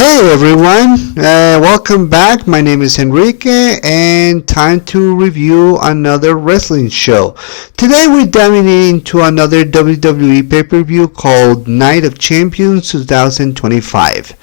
Hey everyone, welcome back. My name is Enrique and time to review another wrestling show. Today we're diving into another WWE pay-per-view called Night of Champions 2025.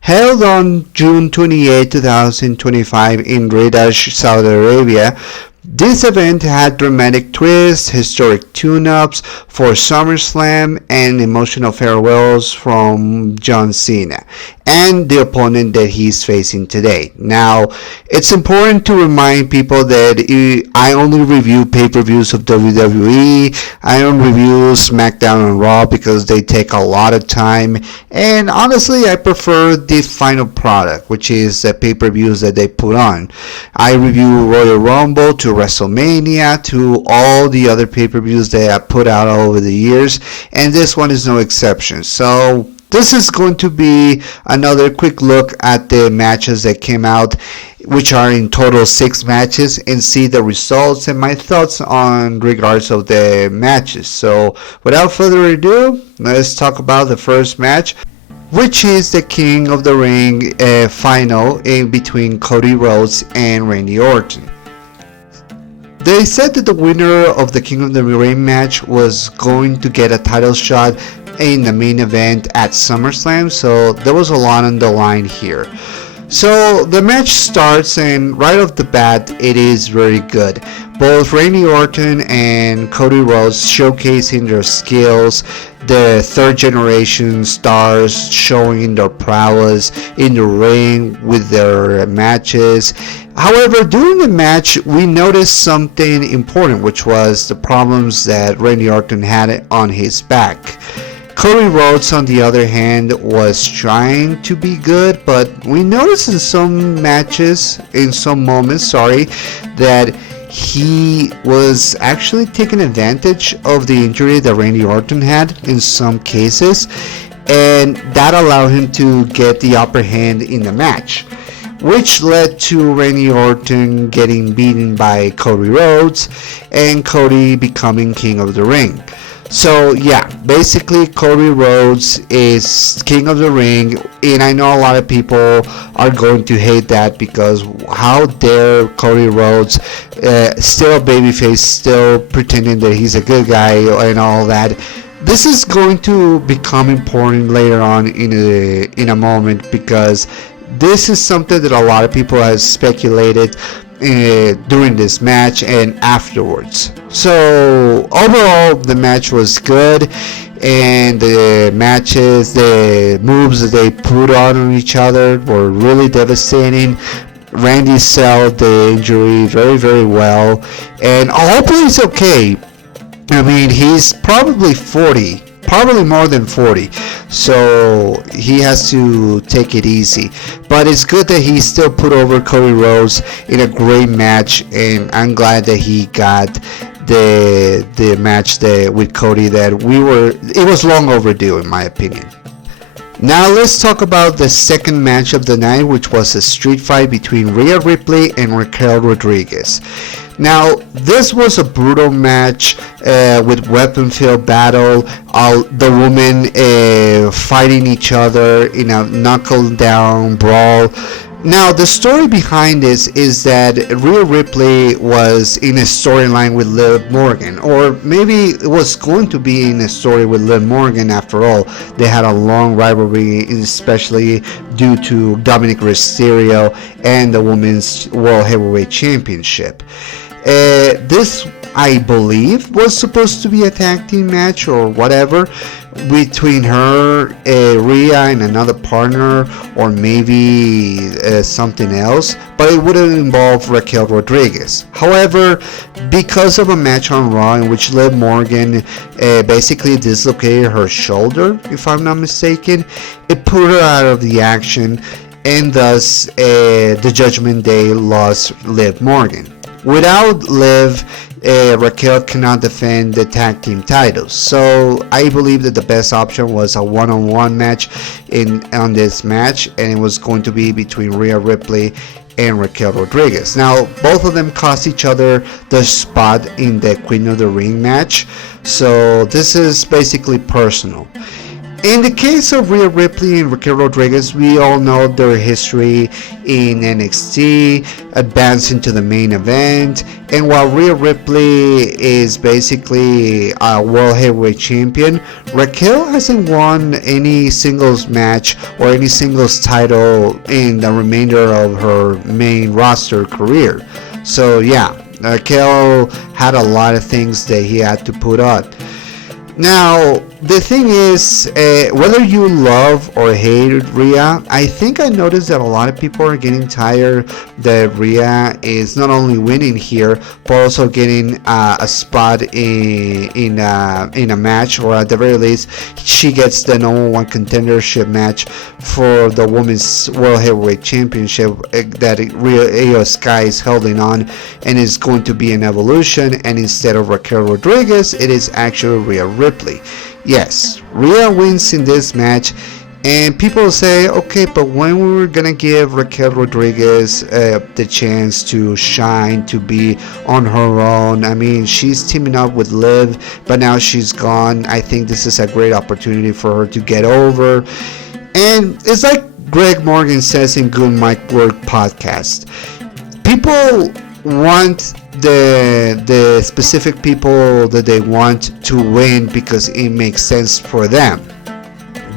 Held on June 28, 2025 in Riyadh, Saudi Arabia. This event had dramatic twists, historic tune-ups for SummerSlam, and emotional farewells from John Cena and the opponent that he's facing today. Now, it's important to remind people that I only review pay-per-views of WWE. I don't review SmackDown and Raw because they take a lot of time, and honestly, I prefer the final product, which is the pay-per-views that they put on. I review Royal Rumble to WrestleMania to all the other pay-per-views that I put out over the years, and this one is no exception. So this is going to be another quick look at the matches that came out, which are in total 6 matches, and see the results and my thoughts on regards of the matches. So without further ado, let's talk about the first match, which is the King of the Ring final in between Cody Rhodes and Randy Orton. They said that the winner of the King of the Ring match was going to get a title shot in the main event at SummerSlam, so there was a lot on the line here. So the match starts, and right off the bat it is very good. Both Randy Orton and Cody Rhodes showcasing their skills, the third generation stars showing their prowess in the ring with their matches. However, during the match we noticed something important, which was the problems that Randy Orton had on his back. Cody Rhodes, on the other hand, was trying to be good, but we noticed in some moments, that he was actually taking advantage of the injury that Randy Orton had in some cases, and that allowed him to get the upper hand in the match, which led to Randy Orton getting beaten by Cody Rhodes and Cody becoming King of the Ring. So yeah, basically Cody Rhodes is King of the Ring, and I know a lot of people are going to hate that because how dare Cody Rhodes, still a babyface, still pretending that he's a good guy and all that. This is going to become important later on in a moment, because this is something that a lot of people have speculated during this match and afterwards. So overall the match was good, and the moves that they put on each other were really devastating. Randy sold the injury very, very well, and hopefully it's okay. I mean, he's probably 40, probably more than 40, so he has to take it easy. But it's good that he still put over Cody Rhodes in a great match, and I'm glad that he got the match with Cody that it was long overdue in my opinion. Now let's talk about the second match of the night, which was a street fight between Rhea Ripley and Raquel Rodriguez. Now, this was a brutal match with weapon-filled battle, the women fighting each other in a knuckle-down brawl. Now, the story behind this is that Rhea Ripley was in a storyline with Liv Morgan, or maybe it was going to be in a story with Liv Morgan after all. They had a long rivalry, especially due to Dominic Mysterio and the Women's World Heavyweight Championship. This, I believe, was supposed to be a tag team match or whatever between her, Rhea, and another partner, or maybe something else, but it wouldn't involve Raquel Rodriguez. However, because of a match on Raw in which Liv Morgan basically dislocated her shoulder, if I'm not mistaken, it put her out of the action, and thus the Judgment Day lost Liv Morgan. Without Liv, Raquel cannot defend the tag team titles, so I believe that the best option was a one-on-one match on this match, and it was going to be between Rhea Ripley and Raquel Rodriguez. Now, both of them cost each other the spot in the Queen of the Ring match, so this is basically personal. In the case of Rhea Ripley and Raquel Rodriguez, we all know their history in NXT, advancing to the main event, and while Rhea Ripley is basically a World Heavyweight Champion, Raquel hasn't won any singles match or any singles title in the remainder of her main roster career. So yeah, Raquel had a lot of things that he had to put on. Now, the thing is, whether you love or hate Rhea, I think I noticed that a lot of people are getting tired that Rhea is not only winning here, but also getting a spot in a match, or at the very least, she gets the number one contendership match for the Women's World Heavyweight Championship that Io Sky is holding on, and is going to be an evolution, and instead of Raquel Rodriguez, it is actually Rhea Ripley. Yes, Rhea wins in this match, and people say, okay, but when we were gonna give Raquel Rodriguez the chance to shine, to be on her own? I mean, she's teaming up with Liv, but now she's gone. I think this is a great opportunity for her to get over. And it's like Greg Morgan says in Good Mic Work podcast, people want the specific people that they want to win because it makes sense for them,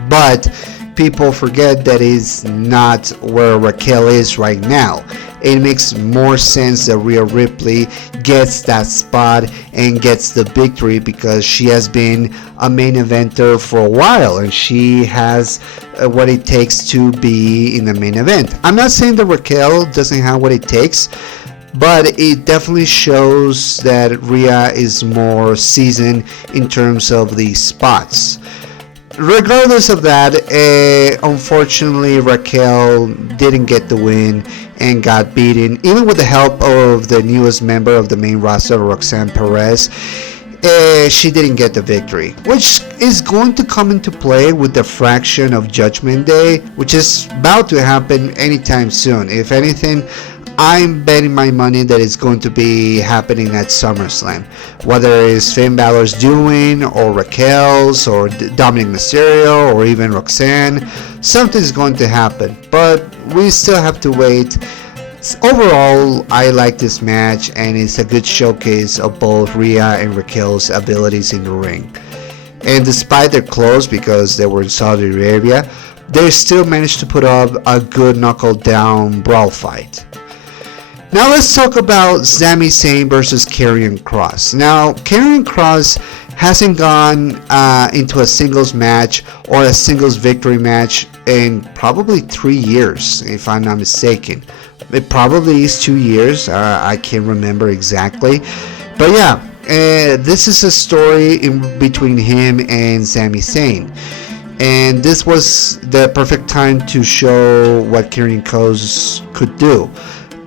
but people forget that is not where Raquel is right now. It makes more sense that Rhea Ripley gets that spot and gets the victory because she has been a main eventer for a while, and she has what it takes to be in the main event. I'm not saying that Raquel doesn't have what it takes, but it definitely shows that Rhea is more seasoned in terms of the spots. Regardless of that, unfortunately Raquel didn't get the win and got beaten, even with the help of the newest member of the main roster, Roxanne Perez. She didn't get the victory, which is going to come into play with the fraction of Judgment Day, which is about to happen anytime soon. If anything, I'm betting my money that it's going to be happening at SummerSlam. Whether it's Finn Balor's doing, or Raquel's, or Dominic Mysterio, or even Roxanne, something's going to happen. But we still have to wait. Overall, I like this match, and it's a good showcase of both Rhea and Raquel's abilities in the ring. And despite their clothes, because they were in Saudi Arabia, they still managed to put up a good knuckle-down brawl fight. Now let's talk about Sami Zayn versus Karrion Kross. Now, Karrion Kross hasn't gone into a singles match or a singles victory match in probably 3 years, if I'm not mistaken. It probably is 2 years. I can't remember exactly. But yeah, this is a story in between him and Sami Zayn. And this was the perfect time to show what Karrion Kross could do.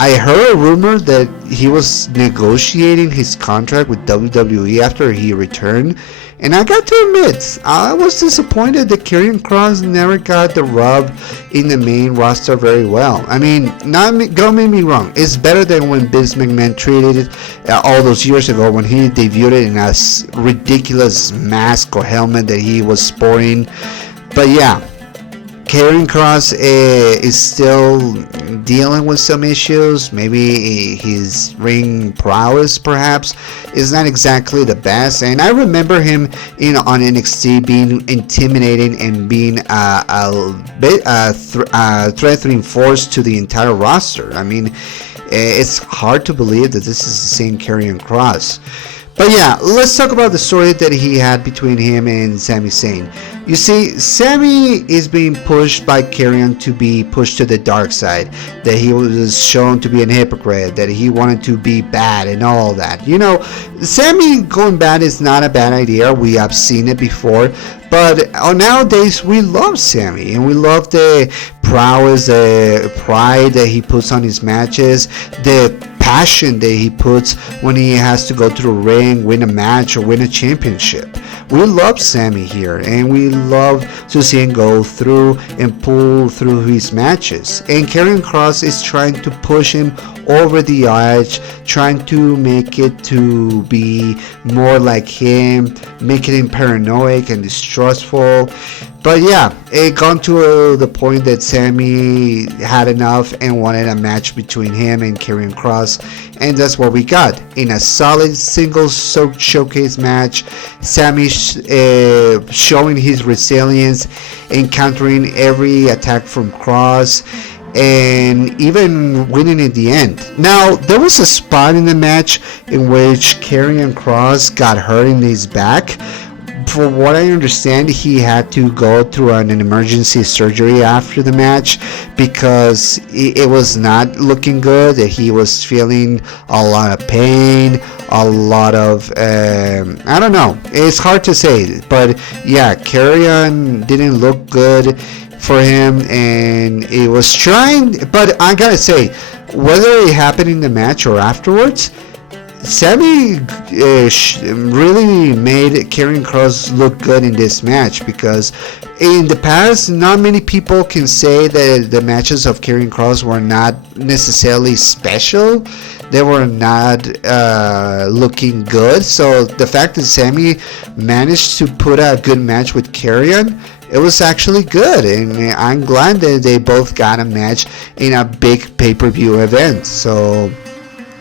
I heard a rumor that he was negotiating his contract with WWE after he returned, and I got to admit, I was disappointed that Karrion Kross never got the rub in the main roster very well. I mean, don't make me wrong, it's better than when Vince McMahon treated it all those years ago when he debuted in a ridiculous mask or helmet that he was sporting. But yeah, Karrion Kross is still dealing with some issues. Maybe his ring prowess, perhaps, is not exactly the best. And I remember him on NXT being intimidating and being a threatening force to the entire roster. I mean, it's hard to believe that this is the same Karrion Kross. But yeah, let's talk about the story that he had between him and Sami Zayn. You see, Sami is being pushed by Karrion to be pushed to the dark side, that he was shown to be an hypocrite, that he wanted to be bad and all that. You know, Sami going bad is not a bad idea. We have seen it before. But nowadays, we love Sami, and we love the prowess, the pride that he puts on his matches, the passion that he puts when he has to go to the ring, win a match, or win a championship. We love Sami here, and we love to see him go through and pull through his matches. And Karrion Kross is trying to push him over the edge, trying to make it to be more like him, making him paranoid and distrustful. But yeah, it got to the point that Sammy had enough and wanted a match between him and Karrion Kross, and that's what we got. In a solid singles showcase match, Sammy showing his resilience and countering every attack from Kross, and even winning at the end. Now, there was a spot in the match in which Karrion Kross got hurt in his back. For what I understand, he had to go through an emergency surgery after the match because it was not looking good. He was feeling a lot of pain, a lot of I don't know. It's hard to say, but yeah, Karrion didn't look good for him, and it was trying. But I gotta say, whether it happened in the match or afterwards, Sammy really made Karrion Kross look good in this match, because in the past, not many people can say that the matches of Karrion Kross were not necessarily special. They were not looking good. So the fact that Sammy managed to put a good match with Karrion, it was actually good, and I'm glad that they both got a match in a big pay-per-view event. So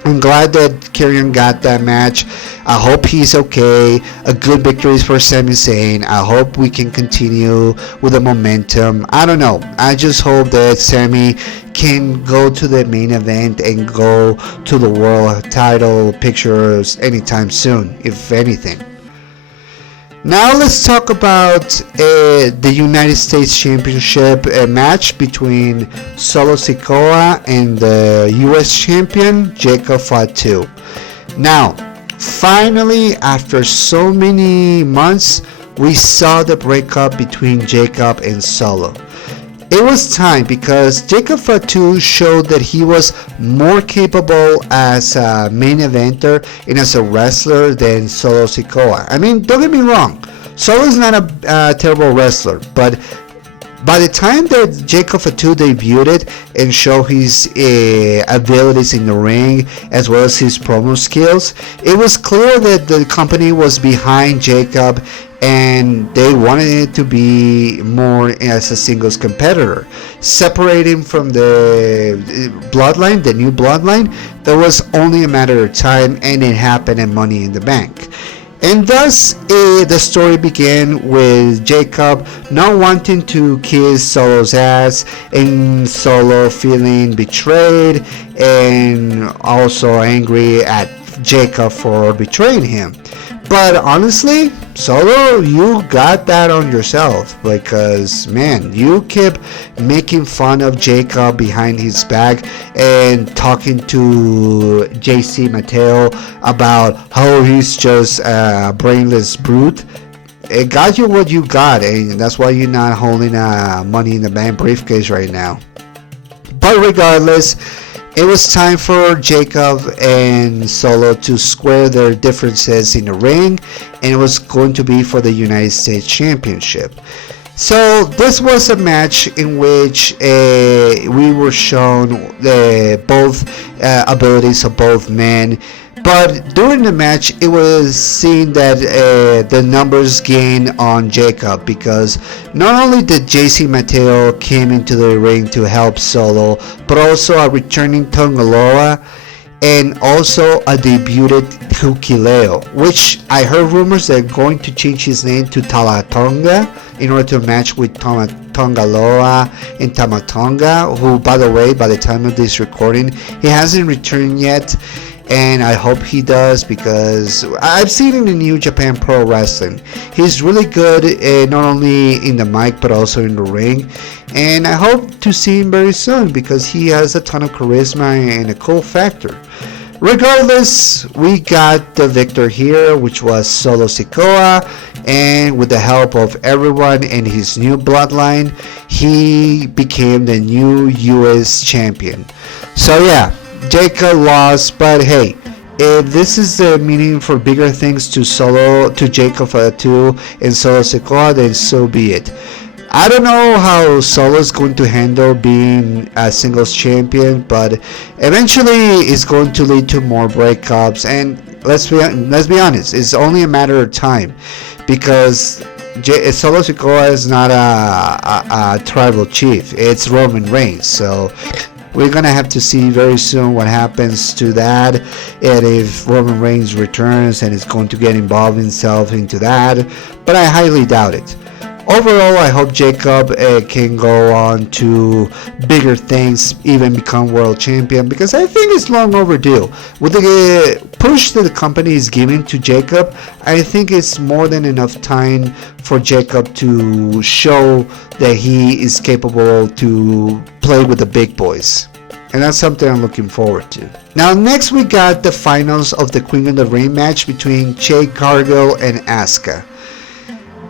I'm glad that Karrion got that match. I hope he's okay. A good victory for Sami Zayn. I hope we can continue with the momentum. I don't know. I just hope that Sami can go to the main event and go to the world title pictures anytime soon, if anything. Now let's talk about the United States Championship match between Solo Sikoa and the US champion Jacob Fatu. Now, finally, after so many months, we saw the breakup between Jacob and Solo. It was time, because Jacob Fatu showed that he was more capable as a main eventer and as a wrestler than Solo Sikoa. I mean, don't get me wrong, Solo's not a terrible wrestler, but by the time that Jacob Fatu debuted and showed his abilities in the ring as well as his promo skills, it was clear that the company was behind Jacob and they wanted it to be more as a singles competitor. Separate him from the bloodline, the new bloodline, that was only a matter of time, and it happened at Money in the Bank. And thus, the story began with Jacob not wanting to kiss Solo's ass, and Solo feeling betrayed and also angry at Jacob for betraying him. But honestly, Solo, you got that on yourself, because man, you kept making fun of Jacob behind his back and talking to JC Mateo about how he's just a brainless brute. It got you what you got, and that's why you're not holding a Money in the Bank briefcase right now. But regardless, it was time for Jacob and Solo to square their differences in the ring, and it was going to be for the United States Championship. So this was a match in which we were shown both abilities of both men. But during the match, it was seen that the numbers gained on Jacob, because not only did JC Mateo came into the ring to help Solo, but also a returning Tongaloa and also a debuted Kukileo, which I heard rumors that are going to change his name to Talatonga in order to match with Tongaloa and Tamatonga, who, by the way, by the time of this recording, he hasn't returned yet. And I hope he does, because I've seen him in New Japan Pro Wrestling. He's really good, not only in the mic but also in the ring. And I hope to see him very soon, because he has a ton of charisma and a cool factor. Regardless, we got the victor here, which was Solo Sikoa. And with the help of everyone in his new bloodline, he became the new US champion. So yeah, Jacob lost, but hey, if this is the meaning for bigger things to Jacob Fatu and Solo Sikoa, then so be it. I don't know how Solo is going to handle being a singles champion, but eventually it's going to lead to more breakups, and let's be honest, it's only a matter of time, because Solo Sikoa is not a tribal chief. It's Roman Reigns. So we're gonna have to see very soon what happens to that, and if Roman Reigns returns and is going to get involved himself into that. But I highly doubt it. Overall, I hope Jacob can go on to bigger things, even become world champion, because I think it's long overdue. With the push that the company is giving to Jacob, I think it's more than enough time for Jacob to show that he is capable to play with the big boys. And that's something I'm looking forward to. Now, next we got the finals of the Queen of the Ring match between Jade Cargill and Asuka.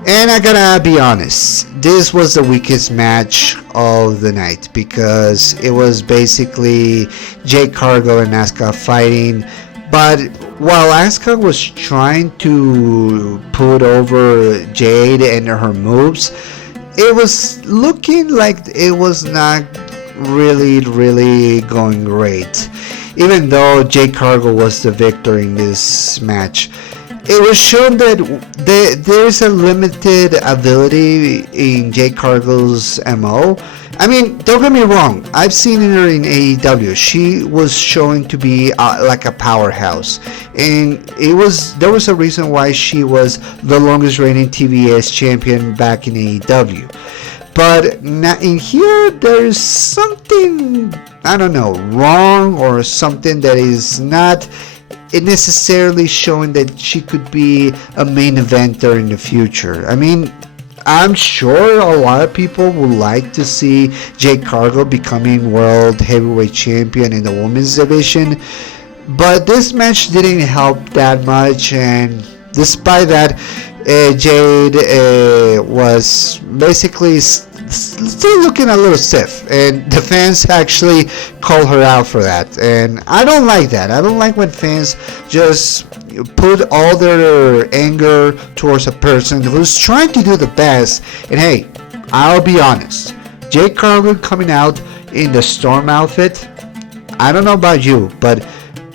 And I gotta be honest, this was the weakest match of the night because it was basically Jade Cargill and Asuka fighting. But while Asuka was trying to put over Jade and her moves, it was looking like it was not really going great. Even though Jade Cargill was the victor in this match, it was shown that there's a limited ability in Jade Cargill's MO. I mean, don't get me wrong, I've seen her in AEW. She was showing to be like a powerhouse, and there was a reason why she was the longest reigning TBS champion back in AEW. But now in here, there's something, I don't know, wrong, or something that is not necessarily showing that she could be a main eventer in the future. I mean, I'm sure a lot of people would like to see Jade Cargill becoming world heavyweight champion in the women's division, but this match didn't help that much, and despite that, Jade was basically still looking a little stiff, and the fans actually call her out for that, and I don't like that. I don't like when fans just put all their anger towards a person who's trying to do the best. And hey, I'll be honest, Jade Cargill coming out in the Storm outfit, I don't know about you, but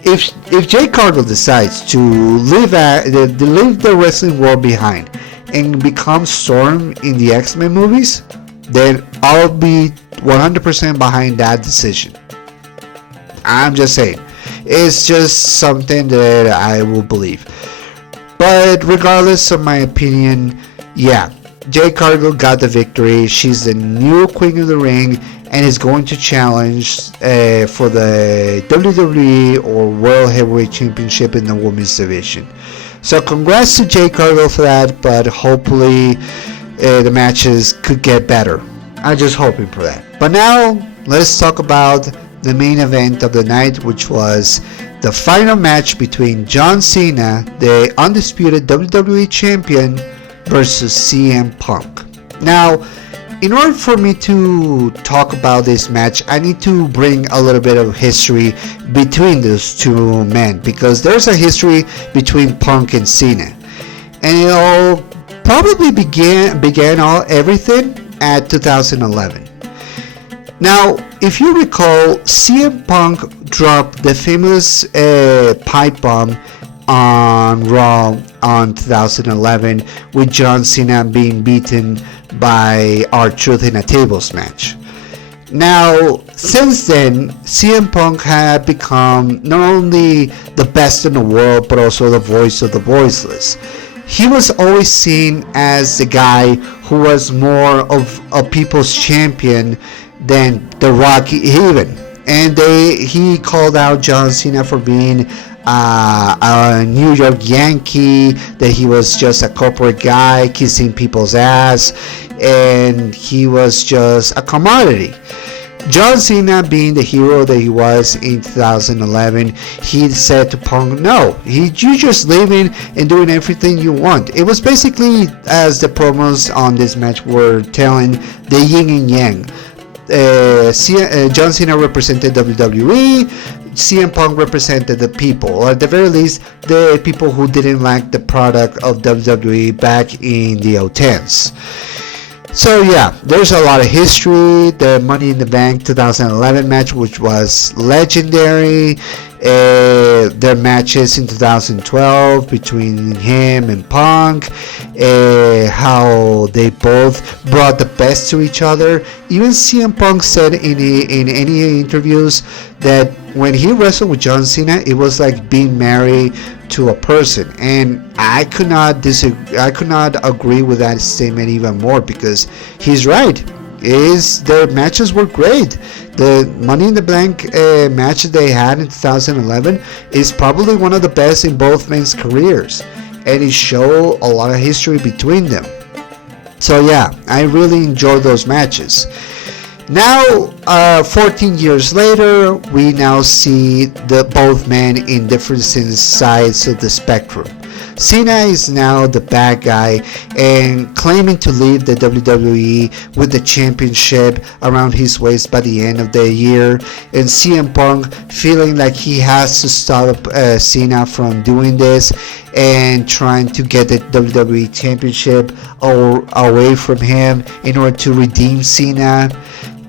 if Jade Cargill decides to leave the wrestling world behind and become Storm in the X-Men movies, then I'll be 100% behind that decision. I'm just saying. It's just something that I will believe. But regardless of my opinion, yeah, Jade Cargill got the victory. She's the new Queen of the Ring and is going to challenge for the WWE or World Heavyweight Championship in the Women's Division. So congrats to Jade Cargill for that, but hopefully the matches could get better. I'm just hoping for that. But now, let's talk about the main event of the night, which was the final match between John Cena, the undisputed WWE Champion, versus CM Punk. Now, in order for me to talk about this match, I need to bring a little bit of history between those two men, because there's a history between Punk and Cena. And it all probably began everything at 2011. Now, if you recall, CM Punk dropped the famous pipe bomb on Raw on 2011 with John Cena being beaten by R-Truth in a tables match. Now, since then, CM Punk had become not only the best in the world, but also the voice of the voiceless. He was always seen as the guy who was more of a people's champion than The Rock even. And he called out John Cena for being a New York Yankee, that he was just a corporate guy kissing people's ass, and he was just a commodity. John Cena, being the hero that he was in 2011, he said to Punk, no, you just leaving and doing everything you want. It was basically, as the promos on this match were telling, the yin and yang. John Cena represented WWE, CM Punk represented the people, or at the very least, the people who didn't like the product of WWE back in the 2010s. So yeah, there's a lot of history. The Money in the Bank 2011 match, which was legendary. Their matches in 2012 between him and Punk, how they both brought the best to each other. Even CM Punk said in any interviews that when he wrestled with John Cena, it was like being married to a person, and I could not disagree. I could not agree with that statement even more, because he's right. Their matches were great. The Money in the Bank match they had in 2011 is probably one of the best in both men's careers, and it showed a lot of history between them. So yeah, I really enjoyed those matches. Now, 14 years later, we now see both men in different sides of the spectrum. Cena is now the bad guy and claiming to leave the WWE with the championship around his waist by the end of the year, and CM Punk feeling like he has to stop Cena from doing this and trying to get the WWE championship away from him in order to redeem Cena.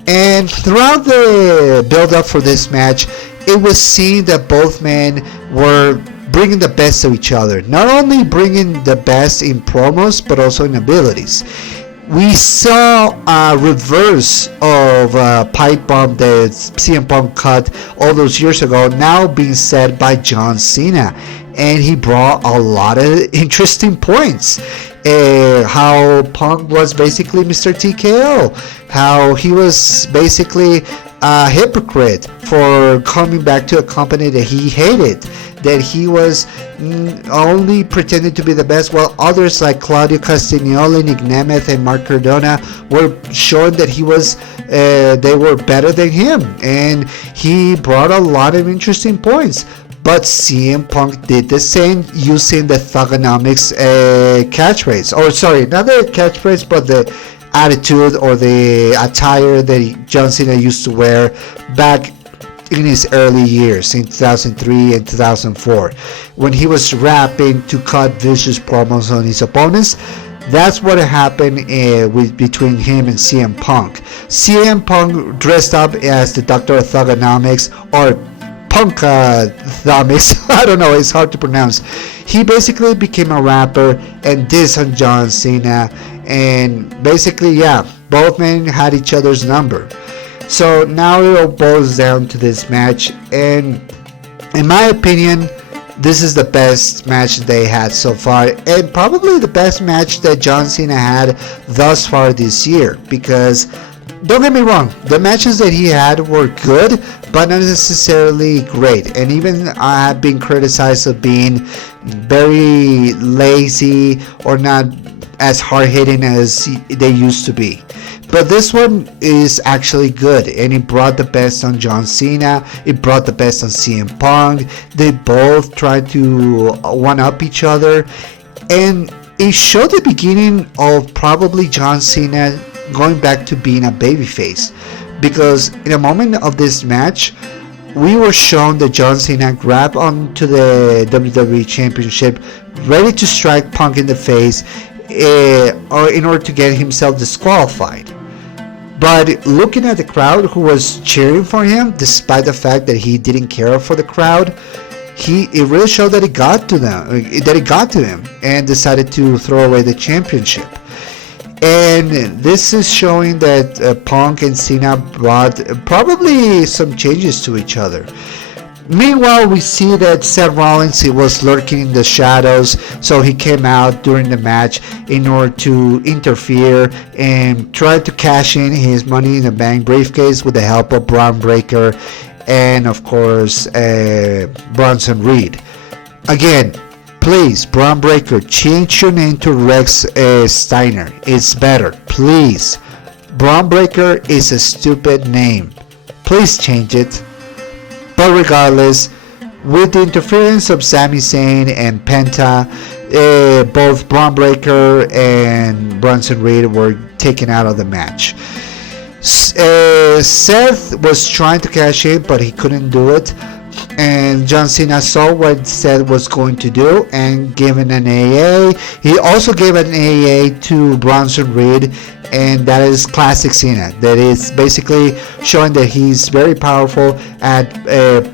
And throughout the build-up for this match, it was seen that both men were bringing the best of each other. Not only bringing the best in promos, but also in abilities. We saw a reverse of a pipe bomb that CM Punk cut all those years ago, now being said by John Cena. And he brought a lot of interesting points. How Punk was basically Mr. TKO. How he was basically a hypocrite for coming back to a company that he hated. That he was only pretending to be the best, while others like Claudio Castagnoli, Nick Nemeth, and Mark Cardona were showing that they were better than him. And he brought a lot of interesting points. But CM Punk did the same using the Thugonomics catchphrase. Or sorry, not the catchphrase, but the attitude or the attire that John Cena used to wear back in his early years in 2003 and 2004. When he was rapping to cut vicious promos on his opponents. That's what happened between him and CM Punk. CM Punk dressed up as the Doctor of Thugonomics, or Punkadamics, I don't know, it's hard to pronounce. He basically became a rapper and dissed on John Cena, and basically, yeah, both men had each other's number. So now it all boils down to this match, and in my opinion, this is the best match they had so far, and probably the best match that John Cena had thus far this year, because don't get me wrong, the matches that he had were good, but not necessarily great. And even I have been criticized of being very lazy or not as hard-hitting as they used to be. But this one is actually good, and it brought the best on John Cena, it brought the best on CM Punk. They both tried to one-up each other, and it showed the beginning of probably John Cena going back to being a babyface, because in a moment of this match we were shown that John Cena grabbed onto the WWE Championship, ready to strike Punk in the face or in order to get himself disqualified. But looking at the crowd who was cheering for him, despite the fact that he didn't care for the crowd, it really showed that it got to him, and decided to throw away the championship. And this is showing that Punk and Cena brought probably some changes to each other. Meanwhile, we see that Seth Rollins, he was lurking in the shadows, so he came out during the match in order to interfere and try to cash in his Money in the Bank briefcase with the help of Braun Breaker and, of course, Bronson Reed. Again, please, Braun Breaker, change your name to Rex Steiner. It's better. Please. Braun Breaker is a stupid name. Please change it. But regardless, with the interference of Sami Zayn and Penta, both Braun Breaker and Bronson Reed were taken out of the match. Seth was trying to cash in, but he couldn't do it. And John Cena saw what Seth was going to do and gave an AA. He also gave an AA to Bronson Reed, and that is classic Cena. That is basically showing that he's very powerful at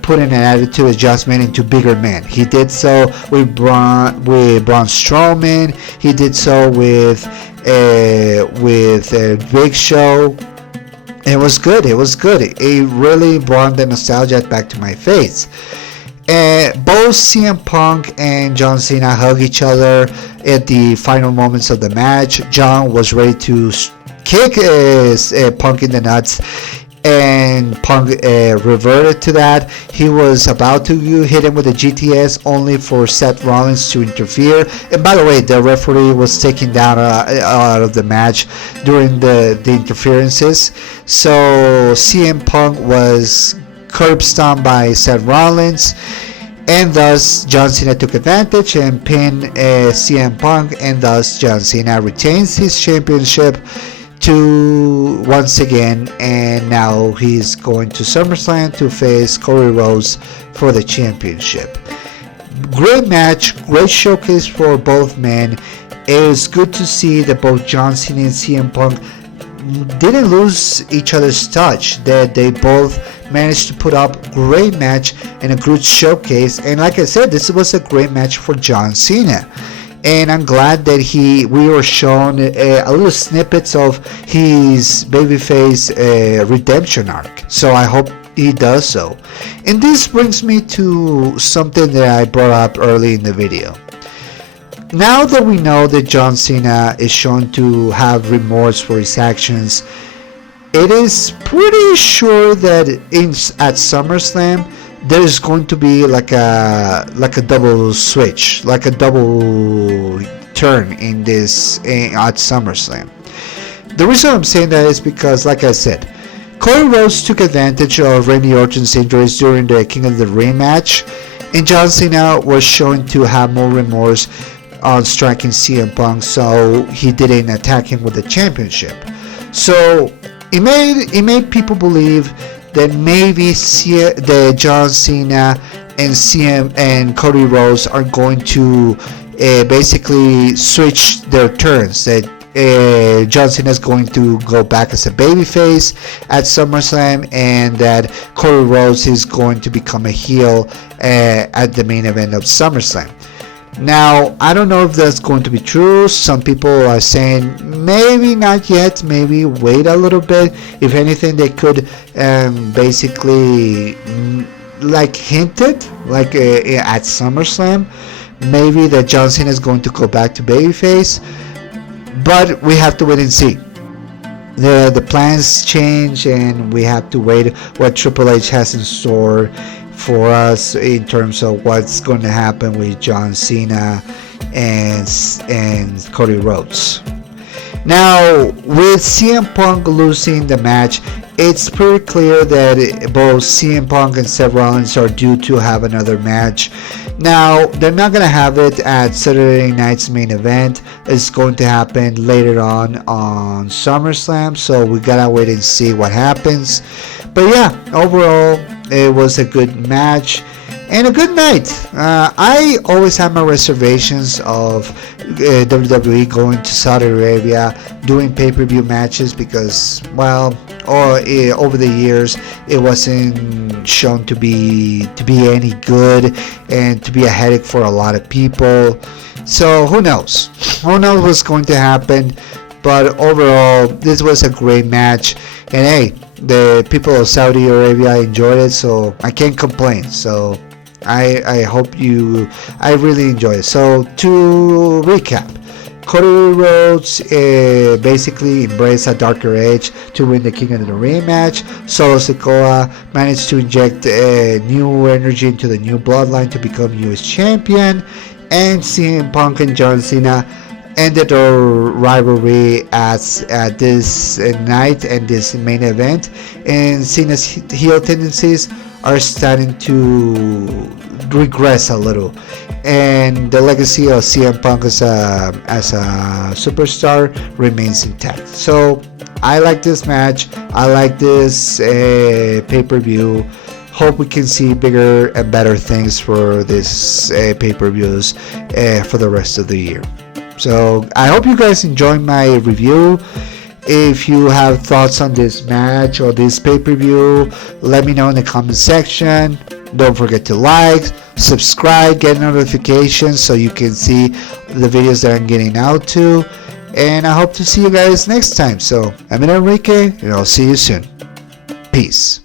putting an attitude adjustment into bigger men. He did so with Braun Strowman. He did so with Big Show. It was good. It was good. It really brought the nostalgia back to my face. Both CM Punk and John Cena hug each other at the final moments of the match. John was ready to kick Punk in the nuts, and Punk reverted to that. He was about to hit him with a GTS, only for Seth Rollins to interfere. And by the way, the referee was taken down out of the match during the interferences. So CM Punk was curb stomped by Seth Rollins, and thus John Cena took advantage and pinned CM Punk, and thus John Cena retains his championship to once again, and now he's going to SummerSlam to face Cody Rhodes for the championship. Great match, great showcase for both men. It was good to see that both John Cena and CM Punk didn't lose each other's touch, that they both managed to put up a great match and a good showcase. And like I said, this was a great match for John Cena, and I'm glad that we were shown a little snippets of his babyface redemption arc. So I hope he does so. And this brings me to something that I brought up early in the video. Now that we know that John Cena is shown to have remorse for his actions, it is pretty sure that at SummerSlam there's going to be like a double switch, like a double turn in this at SummerSlam. The reason I'm saying that is because, like I said, Cody Rhodes took advantage of Randy Orton's injuries during the King of the Ring match, and John Cena was shown to have more remorse on striking CM Punk, so he didn't attack him with the championship. So it made people believe that maybe the John Cena and CM and Cody Rhodes are going to basically switch their turns. That John Cena is going to go back as a babyface at SummerSlam, and that Cody Rhodes is going to become a heel at the main event of SummerSlam. Now, I don't know if that's going to be true. Some people are saying maybe not yet, maybe wait a little bit. If anything, they could basically like hinted like at SummerSlam, maybe that John Cena is going to go back to babyface, but we have to wait and see. The plans change, and we have to wait what Triple H has in store for us in terms of what's going to happen with John Cena and Cody Rhodes. Now, with CM Punk losing the match, it's pretty clear that both CM Punk and Seth Rollins are due to have another match. Now, they're not going to have it at Saturday night's main event. It's going to happen later on SummerSlam, so we gotta wait and see what happens. But yeah, overall, it was a good match and a good night. I always have my reservations of WWE going to Saudi Arabia doing pay-per-view matches because, well, over the years it wasn't shown to be any good and to be a headache for a lot of people. So who knows? Who knows what's going to happen? But overall, this was a great match, and hey, the people of Saudi Arabia enjoyed it, so I can't complain. So I really enjoyed it. So to recap, Cody Rhodes basically embraced a darker age to win the King of the Ring match. Solo Sikoa managed to inject new energy into the new bloodline to become US champion, and CM Punk and John Cena ended their rivalry at this night and this main event, and Cena's heel tendencies are starting to regress a little, and the legacy of CM Punk as a superstar remains intact. So I like this match. I like this pay-per-view. hope we can see bigger and better things for this pay-per-views for the rest of the year. So I hope you guys enjoyed my review. If you have thoughts on this match or this pay-per-view, let me know in the comment section. Don't forget to like, subscribe, get notifications so you can see the videos that I'm getting out to. And I hope to see you guys next time. So I'm Enrique, and I'll see you soon. Peace.